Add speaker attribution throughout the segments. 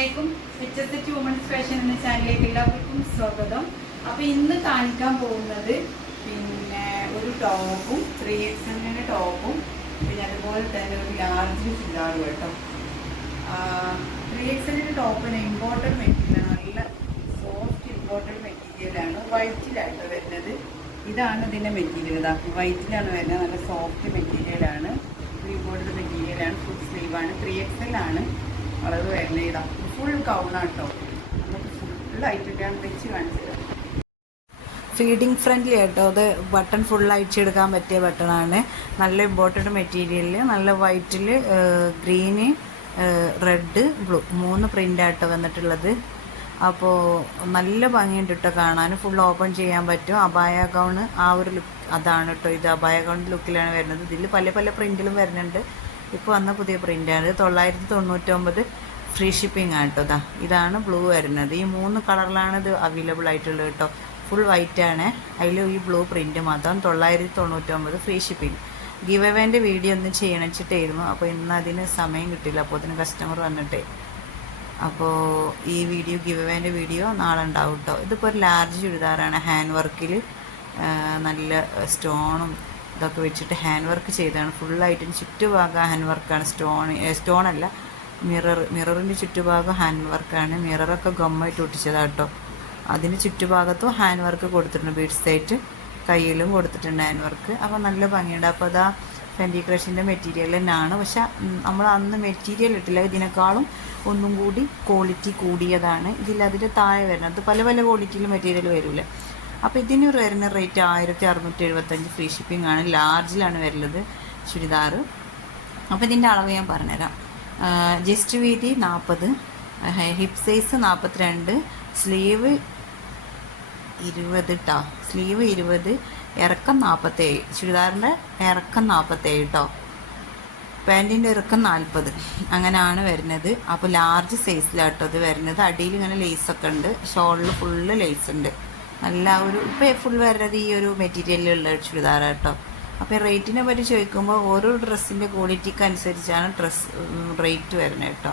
Speaker 1: അസ്സലാമലൈക്കും. പിച്ചസെറ്റ് women's fashion എന്ന ചാനലിലേക്ക് എല്ലാവർക്കും സ്വാഗതം. അപ്പോൾ ഇന്ന് കാണിക്കാൻ പോകുന്നത് പിന്നെ ഒരു ടോപ്പും ത്രീ എക്സിന്റെ ടോപ്പും പിന്നെ അതുപോലെ തന്നെ ഒരു ലാർജ് ചുരിദാറും കേട്ടോ. ത്രീ എക്സിന്റെ ടോപ്പിന് മെറ്റീരിയൽ നല്ല സോഫ്റ്റ് ഇമ്പോർട്ടഡ് മെറ്റീരിയലാണ് വൈറ്റിലായിട്ട് വരുന്നത്. ഇതാണ് ഇതിന്റെ മെറ്റീരിയൽ ഇതാ. വൈറ്റിലാണ് വരുന്നത്. നല്ല സോഫ്റ്റ് മെറ്റീരിയലാണ് ഇമ്പോർട്ടഡ് മെറ്റീരിയലാണ് ഫുൾ സ്ലീവാണ് ത്രീ എക്സൽ ആണ്. അളവ് വരുന്നത് ഇതാ ഫുൾ കൗണാട്ടോ നമുക്ക് ഫുള്ളായിട്ട് ഞാൻ വെച്ച് കാണിച്ചു തരാം.
Speaker 2: ഫീഡിങ് ഫ്രണ്ട്ലി ആട്ടോ അത് ബട്ടൺ ഫുൾ അയച്ചെടുക്കാൻ പറ്റിയ ബട്ടണാണ് നല്ല ഇമ്പോർട്ടന്റ് മെറ്റീരിയലിൽ നല്ല വൈറ്റിൽ ഗ്രീന് റെഡ് ബ്ലൂ മൂന്ന് പ്രിന്റ് ആട്ടോ വന്നിട്ടുള്ളത്. അപ്പോൾ നല്ല ഭംഗിയുണ്ട് കേട്ടോ കാണാൻ. ഫുൾ ഓപ്പൺ ചെയ്യാൻ പറ്റും. അബായ ഗൗണ് ആ ഒരു ലുക്ക് അതാണ് കേട്ടോ ഇത്. അബായ ഗൗൺ ലുക്കിലാണ് വരുന്നത്. ഇതിൽ പല പല പ്രിന്റിലും വരുന്നുണ്ട്. ഇപ്പോൾ വന്ന പുതിയ പ്രിന്റാണ് ഇത് തൊള്ളായിരത്തി തൊണ്ണൂറ്റൊമ്പത് ഫ്രീ ഷിപ്പിംഗ് ആണ് കേട്ടോ ഇതാ ഇതാണ് ബ്ലൂ വരുന്നത്. ഈ മൂന്ന് കളറിലാണ് ഇത് അവൈലബിൾ ആയിട്ടുള്ളത് കേട്ടോ ഫുൾ വൈറ്റ് ആണ്. അതിൽ ഈ ബ്ലൂ പ്രിന്റ് മാത്രം തൊള്ളായിരത്തി തൊണ്ണൂറ്റൊമ്പത് ഫ്രീ ഷിപ്പിംഗ് ഗിവ് അവേന്റെ വീഡിയോ ഒന്നും ചെയ്യണിച്ചിട്ടായിരുന്നു അപ്പോൾ ഇന്ന് അതിന് സമയം കിട്ടില്ല അപ്പോൾ അതിന് കസ്റ്റമർ വന്നിട്ടേ. അപ്പോൾ ഈ വീഡിയോ ഗിവ് അവേന്റെ വീഡിയോ നാളെ ഉണ്ടാവും കേട്ടോ ഇതിപ്പോൾ ഒരു ലാർജ് ചുരിദാറാണ്. ഹാൻഡ് വർക്കിൽ നല്ല സ്റ്റോണും ഇതൊക്കെ വെച്ചിട്ട് ഹാൻഡ് വർക്ക് ചെയ്തതാണ്. ഫുള്ളായിട്ടും ചുറ്റുഭാഗം ഹാൻഡ് വർക്കാണ് സ്റ്റോൺ സ്റ്റോൺ അല്ല മിറർ മിററിന്റെ ചുറ്റുഭാഗം ഹാൻഡ് വർക്കാണ് മിററൊക്കെ ഗമ്മായിട്ട് ഒട്ടിച്ചതാണ് കേട്ടോ അതിന് ചുറ്റുഭാഗത്തും ഹാൻഡ് വർക്ക് കൊടുത്തിട്ടുണ്ട്. ബീഡ്സ് ആയിട്ട് കയ്യിലും കൊടുത്തിട്ടുണ്ട് ഹാൻഡ് വർക്ക് അപ്പോൾ നല്ല ഭംഗിയുണ്ട്. അപ്പോൾ അതാ ഫെൻഡി ക്രഷിന്റെ മെറ്റീരിയൽ തന്നെയാണ്. പക്ഷേ നമ്മൾ അന്ന് മെറ്റീരിയൽ ഇട്ടില്ല. ഇതിനേക്കാളും ഒന്നും കൂടി ക്വാളിറ്റി കൂടിയതാണ്. ഇതിൽ അതിന്റെ താഴെ വരുന്നത്. പല പല ക്വാളിറ്റിയിൽ മെറ്റീരിയൽ വരില്ല അപ്പോൾ ഇതിന് വരുന്ന റേറ്റ് ആയിരത്തി അറുന്നൂറ്റി എഴുപത്തഞ്ച് ഫ്രീ ഷിപ്പിംഗ് ആണ് ലാർജിലാണ് വരുന്നത് ചുരിദാർ അപ്പോൾ ഇതിന്റെ അളവ് ഞാൻ പറഞ്ഞുതരാം. ജസ്റ്റ് വീതി നാൽപ്പത് ഹിപ്പ് സൈസ് നാൽപ്പത്തിരണ്ട് സ്ലീവ് ഇരുപത് ട്ടോ. സ്ലീവ് ഇരുപത് ഇറക്കം നാൽപ്പത്തേഴ് ചുരിദാറിന്റെ ഇറക്കം നാൽപ്പത്തേഴ് കേട്ടോ പാന്റിന്റെ ഇറക്കം നാൽപ്പത് അങ്ങനെയാണ് വരുന്നത്. അപ്പോൾ ലാർജ് സൈസിലാട്ടോ ഇത് വരുന്നത്. അടിയിൽ ഇങ്ങനെ ലേസൊക്കെ ഉണ്ട്. ഷോളിൽ ഫുള്ള് ലേസ് ഉണ്ട്. നല്ല ഒരു ഇപ്പോൾ ഫുൾ വരുന്നത് ഈ ഒരു മെറ്റീരിയലിലുള്ള ചുരിദാർ കേട്ടോ അപ്പോൾ റേറ്റിനെ പറ്റി ചോദിക്കുമ്പോൾ ഓരോ ഡ്രസ്സിന്റെ ക്വാളിറ്റിക്ക് അനുസരിച്ചാണ് ഡ്രസ്സ് റേറ്റ് വരുന്നത് കേട്ടോ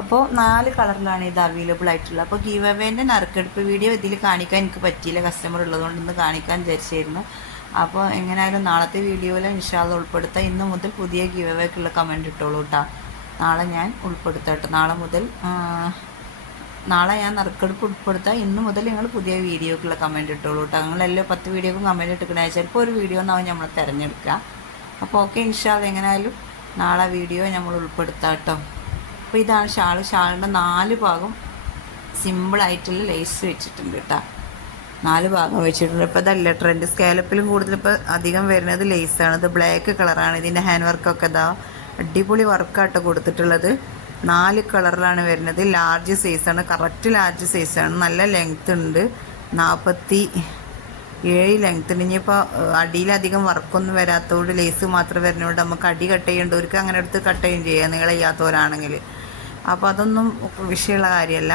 Speaker 2: അപ്പോൾ നാല് കളറിലാണ് ഇത് അവൈലബിൾ ആയിട്ടുള്ളത്. അപ്പോൾ ഗീവ് അവേന്റെ നറുക്കെടുപ്പ് വീഡിയോ ഇതിൽ കാണിക്കാൻ എനിക്ക് പറ്റിയില്ല. കസ്റ്റമർ ഉള്ളതുകൊണ്ട് ഇന്ന് കാണിക്കാൻ വിചാരിച്ചായിരുന്നു അപ്പോൾ എങ്ങനെയായാലും നാളത്തെ വീഡിയോയിൽ ഇൻഷാദ് ഉൾപ്പെടുത്താം. ഇന്ന് മുതൽ പുതിയ ഗീവ് അവേക്കുള്ള കമന്റ് ഇട്ടോളൂ കേട്ടോ നാളെ ഞാൻ ഉൾപ്പെടുത്താം കേട്ടോ നാളെ മുതൽ നാളെ ഞാൻ നറുക്കെടുപ്പ് ഉൾപ്പെടുത്താം. ഇന്ന് മുതൽ നിങ്ങൾ പുതിയ വീഡിയോക്കുള്ള കമന്റ് ഇട്ടോളൂ കേട്ടോ നിങ്ങളെല്ലാം പത്ത് വീഡിയോക്കും കമന്റ് ഇട്ടിക്കണേ ചിലപ്പോൾ ഒരു വീഡിയോ എന്നാവും നമ്മൾ തിരഞ്ഞെടുക്കുക അപ്പോൾ ഓക്കെ ഇൻഷാൽ എങ്ങനെയായാലും നാളെ വീഡിയോ നമ്മൾ ഉൾപ്പെടുത്താം കേട്ടോ അപ്പോൾ ഇതാണ് ഷാൾ ഷാളിന്റെ നാല് ഭാഗം സിമ്പിളായിട്ടുള്ള ലേസ് വെച്ചിട്ടുണ്ട് കേട്ടോ നാല് ഭാഗം വെച്ചിട്ടുണ്ട്. ഇപ്പോൾ ഇതല്ല ട്രെൻഡ് സ്കാലപ്പിലും കൂടുതൽ ഇപ്പോൾ അധികം വരുന്നത് ലേസാണ്. ഇത് ബ്ലാക്ക് കളറാണ് ഇതിന്റെ ഹാൻഡ് വർക്കൊക്കെ ഇതാ അടിപൊളി വർക്കാട്ടോ കൊടുത്തിട്ടുള്ളത്. നാല് കളറിലാണ് വരുന്നത്. ലാർജ് സൈസാണ് കറക്റ്റ് ലാർജ് സൈസാണ് നല്ല ലെങ്ത് ഉണ്ട്. നാൽപ്പത്തി ഏഴ് ലെങ്ത് ഇനിയിപ്പോൾ അടിയിലധികം വർക്കൊന്നും വരാത്തതുകൊണ്ട് ലേസ് മാത്രം വരുന്നതുകൊണ്ട് നമുക്ക് അടി കട്ട് ചെയ്യേണ്ടവർക്ക് അങ്ങനെ എടുത്ത് കട്ട് ചെയ്യും ചെയ്യാം. നീളയ്യാത്തവരാണെങ്കിൽ അപ്പോൾ അതൊന്നും വിഷയമുള്ള കാര്യമല്ല.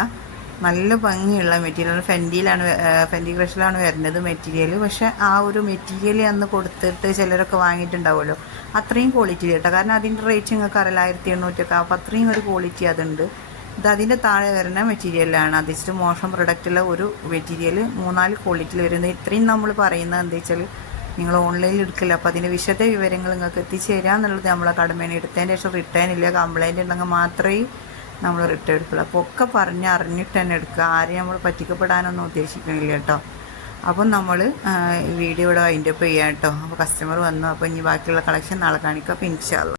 Speaker 2: നല്ല ഭംഗിയുള്ള മെറ്റീരിയൽ ഫെൻഡിയിലാണ് ഫെൻഡി ക്രഷിലാണ് വരുന്നത് മെറ്റീരിയൽ പക്ഷെ ആ ഒരു മെറ്റീരിയൽ അന്ന് കൊടുത്തിട്ട് ചിലരൊക്കെ വാങ്ങിയിട്ടുണ്ടാവുമല്ലോ. അത്രയും ക്വാളിറ്റി കേട്ടോ. കാരണം അതിന്റെ റേറ്റ് നിങ്ങൾക്ക് അറിയില്ല. ആയിരത്തി എണ്ണൂറ്റൊക്കെ അപ്പോൾ അത്രയും ഒരു ക്വാളിറ്റി അതുണ്ട്. ഇത് അതിന്റെ താഴെ വരുന്ന മെറ്റീരിയലാണ് അതിച്ചിട്ട് മോശം പ്രൊഡക്റ്റുള്ള ഒരു മെറ്റീരിയൽ മൂന്നാൽ ക്വാളിറ്റിയിൽ വരുന്നത്. ഇത്രയും നമ്മൾ പറയുന്നത് എന്താ വെച്ചാൽ നിങ്ങൾ ഓൺലൈനിൽ എടുക്കില്ല. അപ്പോൾ അതിന്റെ വിശദ വിവരങ്ങൾ നിങ്ങൾക്ക് എത്തിച്ചേരാന്നുള്ളത് നമ്മളെ കടമേനെ എടുത്തതിന് ശേഷം റിട്ടേൺ ഇല്ല. കംപ്ലൈന്റ് ഉണ്ടെങ്കിൽ മാത്രമേ നമ്മൾ റിട്ടേൺ എടുക്കുള്ളൂ. അപ്പോൾ ഒക്കെ പറഞ്ഞ് അറിഞ്ഞിട്ട് തന്നെ എടുക്കുക. ആരെയും നമ്മൾ പറ്റിക്കപ്പെടാനൊന്നും ഉദ്ദേശിക്കുന്നില്ല കേട്ടോ. അപ്പം നമ്മൾ വീഡിയോ ഇവിടെ വൈൻഡപ്പ് ചെയ്യാം കേട്ടോ. അപ്പോൾ കസ്റ്റമർ വന്നു. അപ്പോൾ ഇനി ബാക്കിയുള്ള കളക്ഷൻ നാളെ കാണിക്കാം. അപ്പോൾ ഇൻഷാല്ല